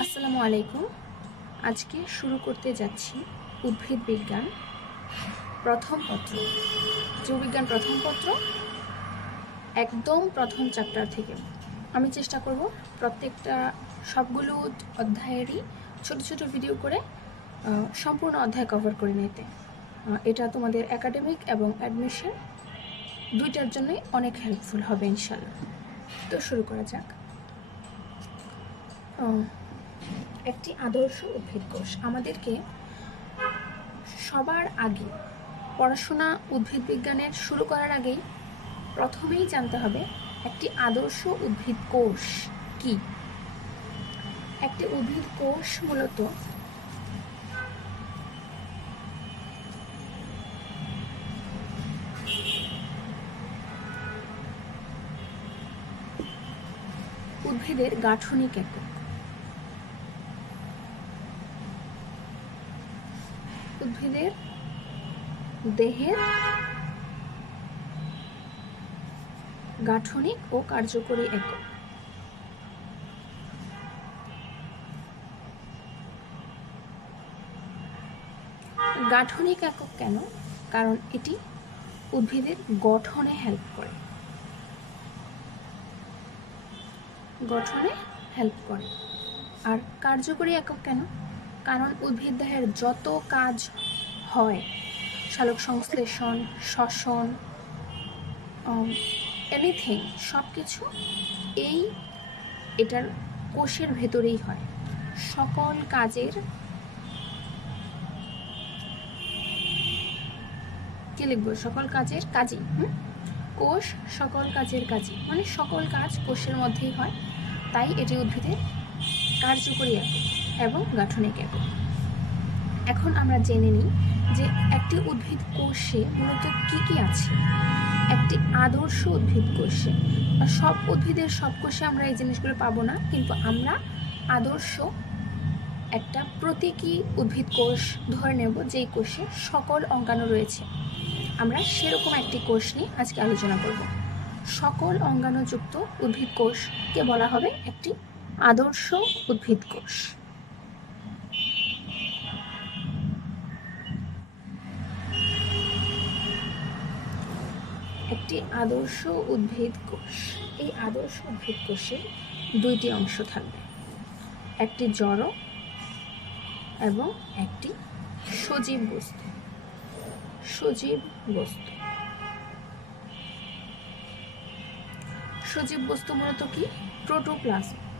আসসালামু আলাইকুম। আজকে শুরু করতে যাচ্ছি উদ্ভিদ বিজ্ঞান প্রথম পত্র, জীববিজ্ঞান প্রথম পত্র, একদম প্রথম চ্যাপ্টার থেকে। আমি চেষ্টা করব প্রত্যেকটা সবগুলো অধ্যায়েরই ছোট ছোট ভিডিও করে সম্পূর্ণ অধ্যায় কভার করে নিতে। এটা তোমাদের একাডেমিক এবং অ্যাডমিশন দুইটার জন্যই অনেক হেল্পফুল হবে ইনশাল্লাহ। তো শুরু করা যাক। একটি আদর্শ উদ্ভিদ কোষ। আমাদেরকে সবার আগে পড়াশোনা উদ্ভিদ বিজ্ঞানের শুরু করার আগেই প্রথমেই জানতে হবে একটি আদর্শ উদ্ভিদ কোষ কি। একটি উদ্ভিদ কোষ মূলত উদ্ভিদের গাঠনিক একক। উদ্ভিদের দেহের গাঠনিক ও কার্যকরী একক। গাঠনিক একক কেন? কারণ এটি উদ্ভিদের গঠনে হেল্প করে, আর কার্যকরী একক কেন? কারণ উদ্ভিদ দেহের যত কাজ হয়, সালোক সংশ্লেষণ, শ্বসন, এনিথিং, সব কিছু এটার কোষের ভেতরেই হয়। সকল কাজের কি লিখব? সকল কাজের কাজই। কোষ সকল কাজের কাজই, মানে সকল কাজ কোষের মধ্যেই হয়। তাই এটি উদ্ভিদের কার্যকরী একক এবং গাঠনিক একক। এখন আমরা জেনে নিই যে একটি উদ্ভিদ কোষে মূলত কি কি আছে। একটি আদর্শ উদ্ভিদ কোষে, সব উদ্ভিদের সব কোষে আমরা এই জিনিসগুলো পাবো না, কিন্তু আমরা আদর্শ একটা প্রতীকী উদ্ভিদ কোষ ধরে নেব, যেই কোষে সকল অঙ্গাণু রয়েছে। আমরা সেরকম একটি কোষ নিয়ে আজকে আলোচনা করব। সকল অঙ্গাণুযুক্ত উদ্ভিদ কোষকে বলা হবে একটি আদর্শ উদ্ভিদ কোষ। একটি আদর্শ উদ্ভিদ কোষ, এই আদর্শ উদ্ভিদ কোষে দুইটি অংশ থাকবে, একটি জড় এবং একটি সজীব বস্তু। সজীব বস্তু মূলত কি? প্রোটোপ্লাজম।